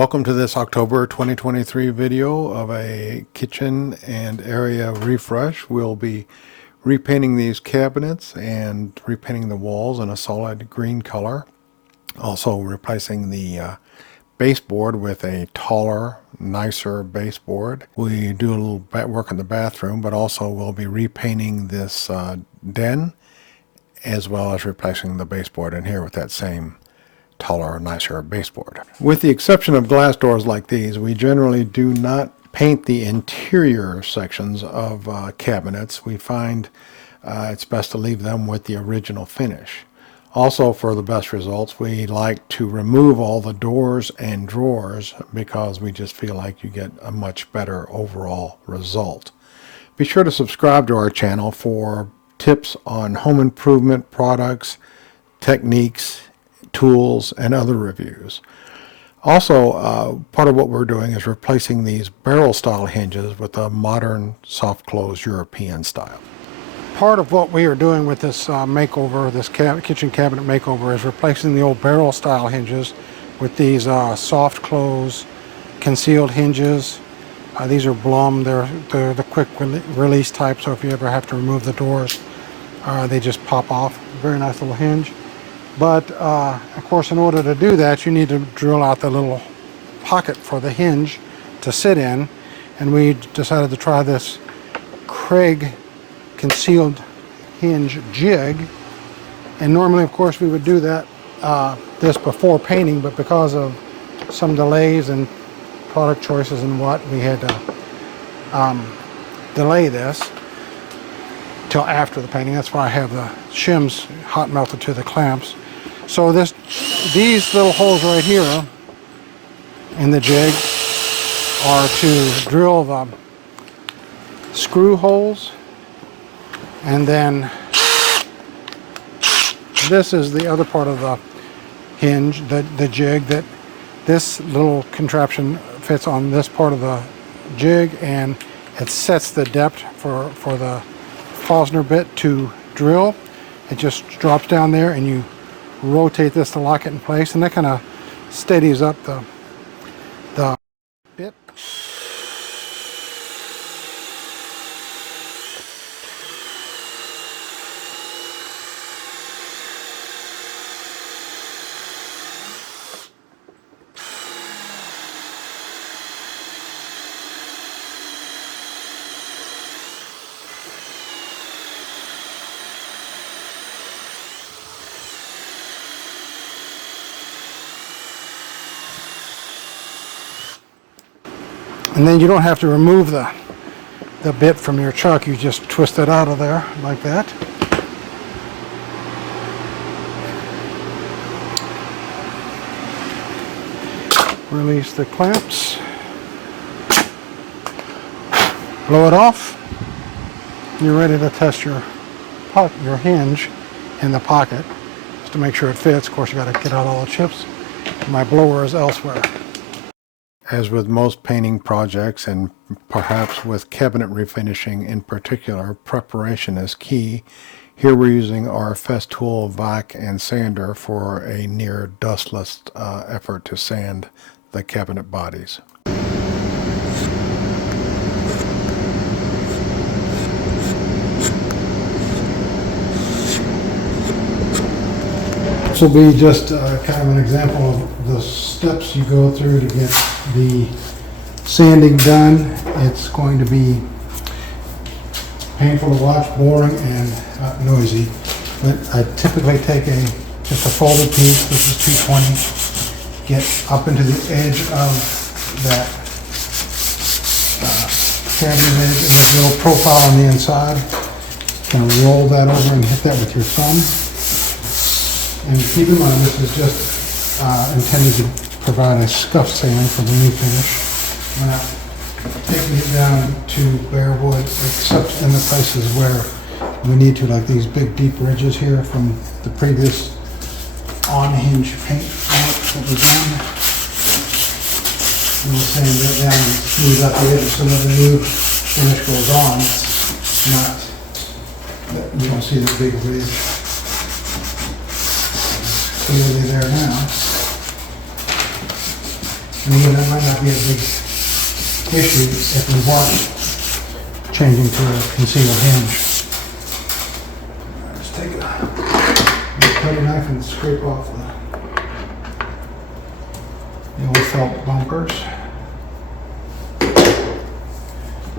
Welcome to this October 2023 video of a kitchen and area refresh. We'll be repainting these cabinets and repainting the walls in a solid green color. Also replacing the baseboard with a taller, nicer baseboard. We do a little work in the bathroom, but also we'll be repainting this den as well as replacing the baseboard in here with that same taller, nicer baseboard. With the exception of glass doors like these, we generally do not paint the interior sections of cabinets. We find it's best to leave them with the original finish. Also, for the best results, we like to remove all the doors and drawers because we just feel like you get a much better overall result. Be sure to subscribe to our channel for tips on home improvement products, techniques, tools, and other reviews. Also, part of what we're doing is replacing these barrel style hinges with a modern soft close European style. Part of what we are doing with this makeover, this kitchen cabinet makeover, is replacing the old barrel style hinges with these soft close concealed hinges. These are Blum. They're the quick release type, so if you ever have to remove the doors, they just pop off. Very nice little hinge. But of course, in order to do that, you need to drill out the little pocket for the hinge to sit in, and we decided to try this Kreg concealed hinge jig. And normally, of course, we would do that this before painting, but because of some delays and product choices and what, we had to delay this till after the painting. That's why I have the shims hot melted to the clamps. So these little holes right here in the jig are to drill the screw holes, and then this is the other part of the hinge, the jig, that this little contraption fits on this part of the jig, and it sets the depth for the Fosner bit to drill. It just drops down there and you rotate this to lock it in place, and that kind of steadies up the bit. And then you don't have to remove the bit from your chuck. You just twist it out of there like that. Release the clamps. Blow it off. You're ready to test your hinge in the pocket just to make sure it fits. Of course, you got to get out all the chips. My blower is elsewhere. As with most painting projects, and perhaps with cabinet refinishing in particular, preparation is key. Here we're using our Festool vac and sander for a near dustless effort to sand the cabinet bodies. This will be just kind of an example of the steps you go through to get the sanding done. It's going to be painful to watch, boring, and noisy. But I typically take just a folded piece. This is 220. Get up into the edge of that cabinet edge. There's a little profile on the inside. Kind of roll that over and hit that with your thumb. And keep in mind, this is just intended to provide a scuff sand for the new finish. We're not taking it down to bare wood, except in the places where we need to, like these big deep ridges here from the previous on-hinge paint work that was done. And we'll sand that down and smooth out the edges so that the new finish goes on. It's not, you don't see the big ridge. Clearly there now. And even that might not be a big issue if we weren't changing to a concealed hinge. Let's take a cutter knife and scrape off the old felt bumpers.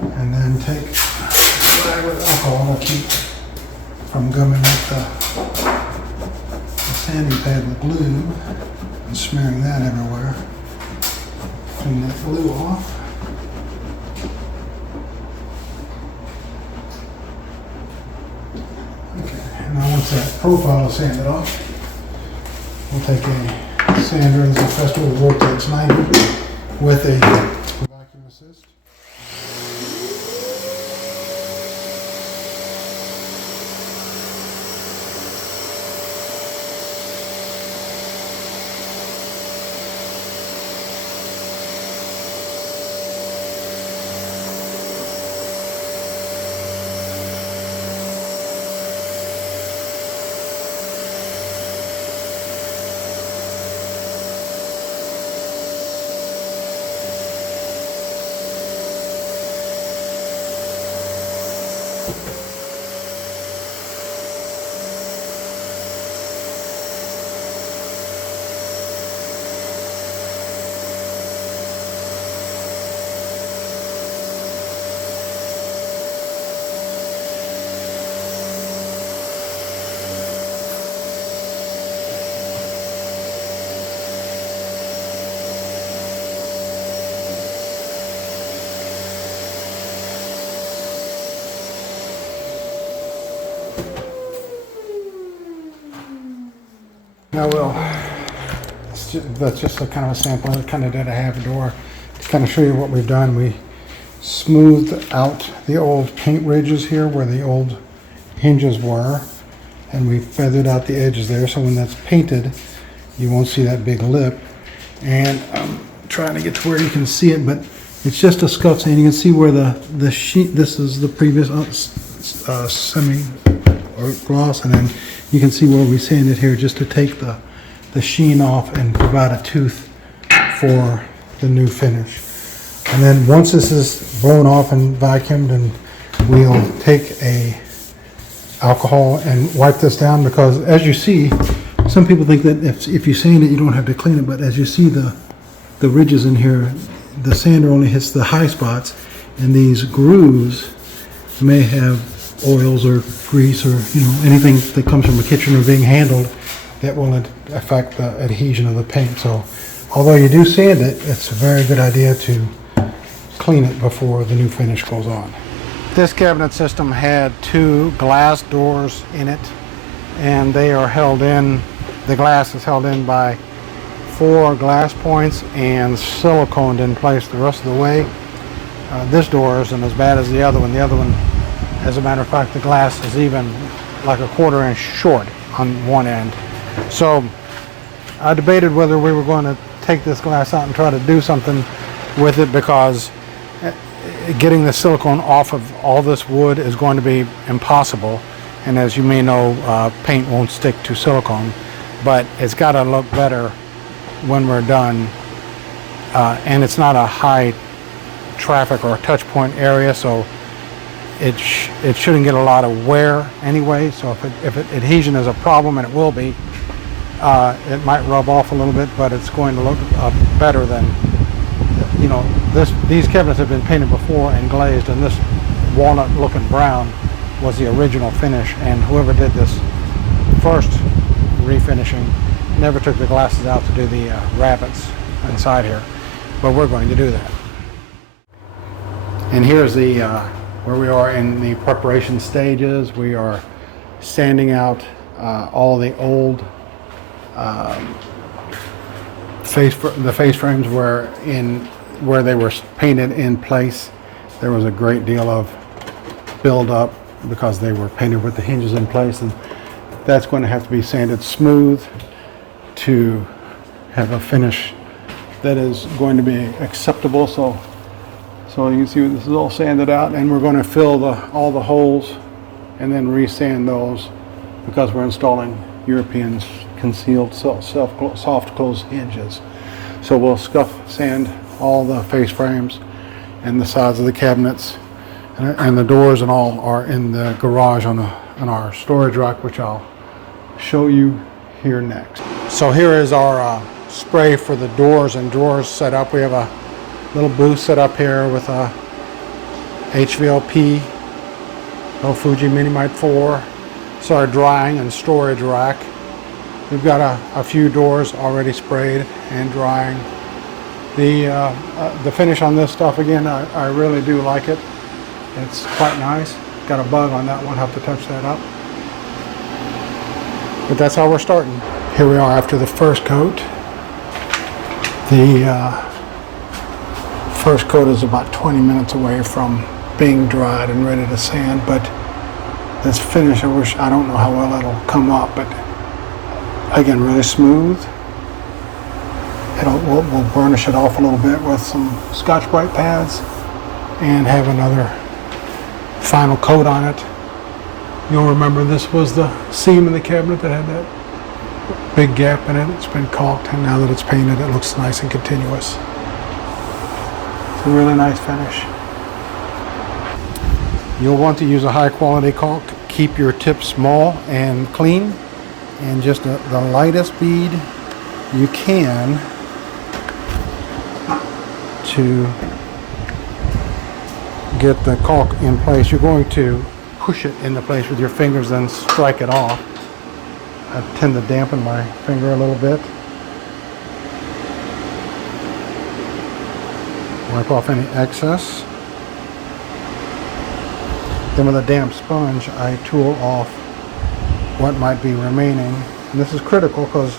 And then take a bag with alcohol to keep from gumming up the sanding pad with glue and smearing that everywhere. Clean that glue off. Okay, and now once that profile is sanded off, we'll take a sander and some Festool Vortex 90 with a vacuum assist. Now that's just a kind of a sample. I kind of did a half door to kind of show you what we've done. We smoothed out the old paint ridges here where the old hinges were, and we feathered out the edges there, so when that's painted you won't see that big lip. And I'm trying to get to where you can see it, but it's just a scuff sand. You can see where the sheet, this is the previous semi or gloss, and then you can see where we sanded here just to take the sheen off and provide a tooth for the new finish. And then once this is blown off and vacuumed, and we'll take a alcohol and wipe this down, because as you see, some people think that if you sand it you don't have to clean it, but as you see the ridges in here, the sander only hits the high spots, and these grooves may have oils or grease or anything that comes from a kitchen or being handled that will affect the adhesion of the paint. So although you do sand it, it's a very good idea to clean it before the new finish goes on. This cabinet system had 2 glass doors in it, and they are held in, the glass is held in by 4 glass points and siliconed in place the rest of the way. This door isn't as bad as the other one. The other one, as a matter of fact, the glass is even like a 1/4 inch short on one end. So I debated whether we were going to take this glass out and try to do something with it, because getting the silicone off of all this wood is going to be impossible. And as you may know, paint won't stick to silicone, but it's got to look better when we're done. And it's not a high traffic or touch point area, so it shouldn't get a lot of wear anyway. So if adhesion is a problem, and it will be, it might rub off a little bit, but it's going to look better than, these cabinets have been painted before and glazed, and this walnut looking brown was the original finish, and whoever did this first refinishing never took the glasses out to do the rabbets inside here, but we're going to do that. And here's the where we are in the preparation stages. We are sanding out all the old face frames where they were painted in place. There was a great deal of build up because they were painted with the hinges in place, and that's going to have to be sanded smooth to have a finish that is going to be acceptable. So you can see this is all sanded out, and we're going to fill all the holes and then resand those, because we're installing European concealed soft close hinges. So we'll scuff sand all the face frames and the sides of the cabinets, and the doors and all are in the garage on our storage rack, which I'll show you here next. So here is our spray for the doors and drawers set up. We have a little booth set up here with a HVLP, Fuji Minimite 4. It's our drying and storage rack. We've got a few doors already sprayed and drying. The finish on this stuff, again, I really do like it. It's quite nice. Got a bug on that one, have to touch that up. But that's how we're starting. Here we are after the first coat. The first coat is about 20 minutes away from being dried and ready to sand, but this finish, I don't know how well it'll come up, but again, really smooth. We'll burnish it off a little bit with some Scotch-Brite pads and have another final coat on it. You'll remember this was the seam in the cabinet that had that big gap in it. It's been caulked, and now that it's painted, it looks nice and continuous. It's a really nice finish. You'll want to use a high quality caulk. Keep your tip small and clean, and just the lightest bead you can to get the caulk in place. You're going to push it into place with your fingers, then strike it off. I tend to dampen my finger a little bit. Wipe off any excess. Then with a damp sponge, I tool off what might be remaining. And this is critical because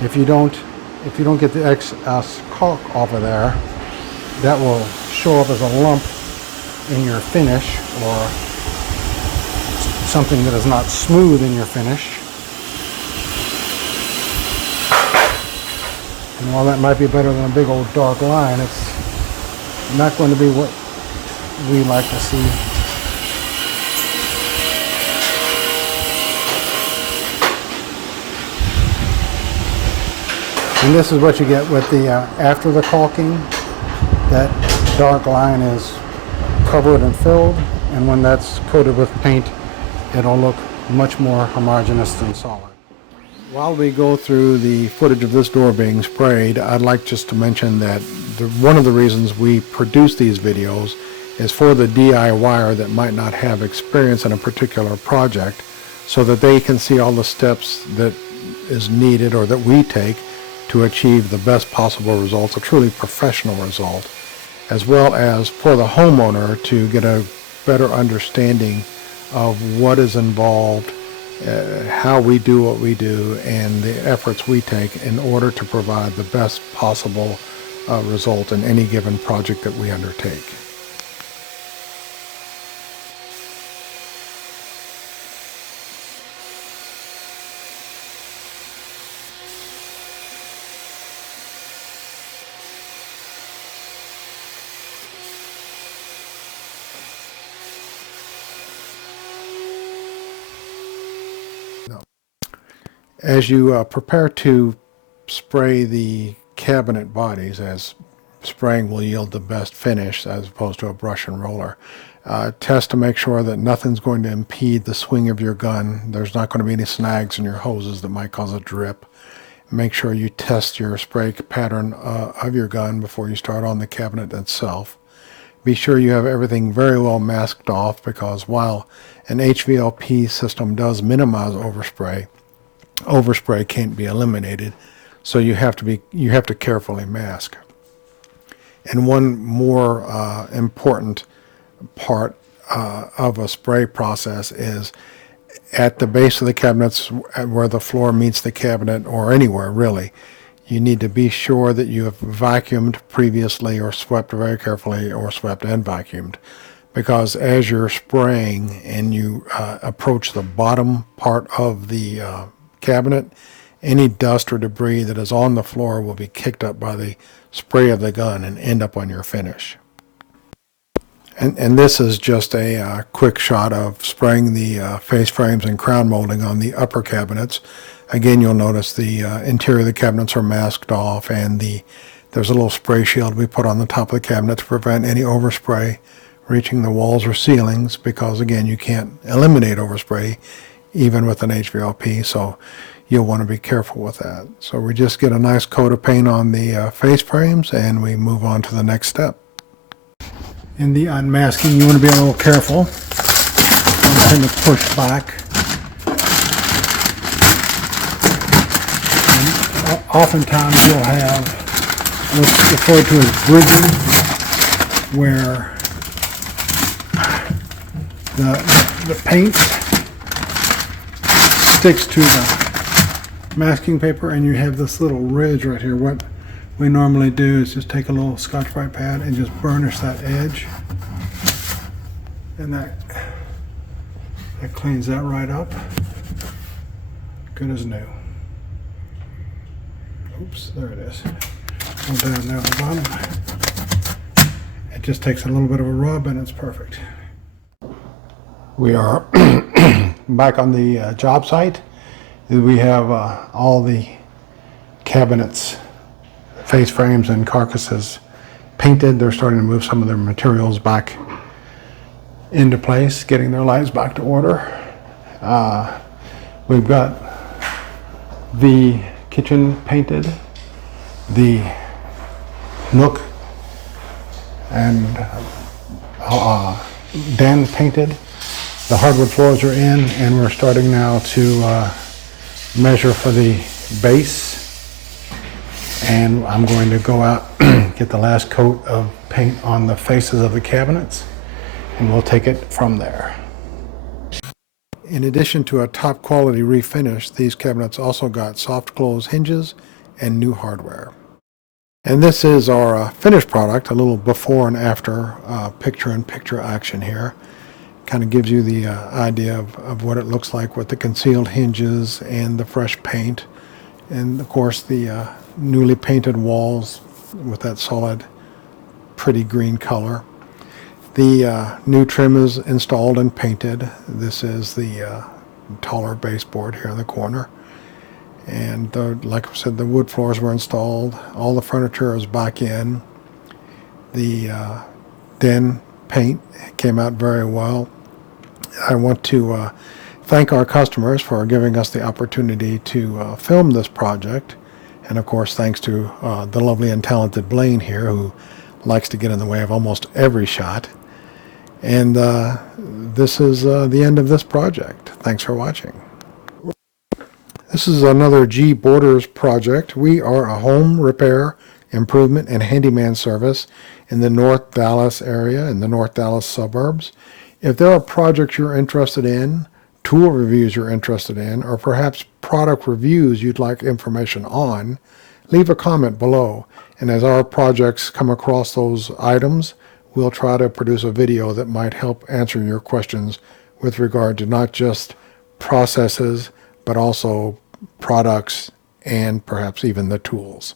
if you don't get the excess caulk off of there, that will show up as a lump in your finish, or something that is not smooth in your finish. And while that might be better than a big old dark line, it's not going to be what we like to see. And this is what you get with the after the caulking. That dark line is covered and filled, and when that's coated with paint, it'll look much more homogeneous than solid. While we go through the footage of this door being sprayed, I'd like just to mention that one of the reasons we produce these videos is for the DIYer that might not have experience in a particular project, so that they can see all the steps that is needed or that we take to achieve the best possible results, a truly professional result, as well as for the homeowner to get a better understanding of what is involved, how we do what we do, and the efforts we take in order to provide the best possible result in any given project that we undertake. As you prepare to spray the cabinet bodies, as spraying will yield the best finish as opposed to a brush and roller, test to make sure that nothing's going to impede the swing of your gun. There's not going to be any snags in your hoses that might cause a drip. Make sure you test your spray pattern of your gun before you start on the cabinet itself. Be sure you have everything very well masked off, because while an HVLP system does minimize overspray, overspray can't be eliminated, so you have to carefully mask. And one more important part of a spray process is at the base of the cabinets, where the floor meets the cabinet, or anywhere really, you need to be sure that you have vacuumed previously, or swept very carefully, or swept and vacuumed, because as you're spraying and you approach the bottom part of the cabinet, any dust or debris that is on the floor will be kicked up by the spray of the gun and end up on your finish. And this is just a quick shot of spraying the face frames and crown molding on the upper cabinets. Again, you'll notice the interior of the cabinets are masked off, and there's a little spray shield we put on the top of the cabinet to prevent any overspray reaching the walls or ceilings, because again, you can't eliminate overspray even with an HVLP, so you'll want to be careful with that. So we just get a nice coat of paint on the face frames, and we move on to the next step. In the unmasking, you want to be a little careful. Don't tend to push back. And oftentimes you'll have what's referred to as bridging, where the paint sticks to the masking paper, and you have this little ridge right here. What we normally do is just take a little Scotch-Brite pad and just burnish that edge, and that cleans that right up, good as new. Oops, there it is. Go down there at the bottom. It just takes a little bit of a rub and it's perfect. We are back on the job site. We have all the cabinets, face frames and carcasses painted. They're starting to move some of their materials back into place, getting their lights back to order. We've got the kitchen painted, the nook and den painted. The hardwood floors are in, and we're starting now to measure for the base. And I'm going to go out get the last coat of paint on the faces of the cabinets, and we'll take it from there. In addition to a top quality refinish, these cabinets also got soft close hinges and new hardware. And this is our finished product, a little before and after picture-in-picture action here. Kind of gives you the idea of what it looks like with the concealed hinges and the fresh paint. And of course the newly painted walls with that solid, pretty green color. The new trim is installed and painted. This is the taller baseboard here in the corner. And like I said, the wood floors were installed. All the furniture is back in. The den paint came out very well. I want to thank our customers for giving us the opportunity to film this project. And of course, thanks to the lovely and talented Blaine here, who likes to get in the way of almost every shot. And this is the end of this project. Thanks for watching. This is another G Borders project. We are a home repair, improvement, and handyman service in the North Dallas area, in the North Dallas suburbs. If there are projects you're interested in, tool reviews you're interested in, or perhaps product reviews you'd like information on, leave a comment below. And as our projects come across those items, we'll try to produce a video that might help answer your questions with regard to not just processes, but also products and perhaps even the tools.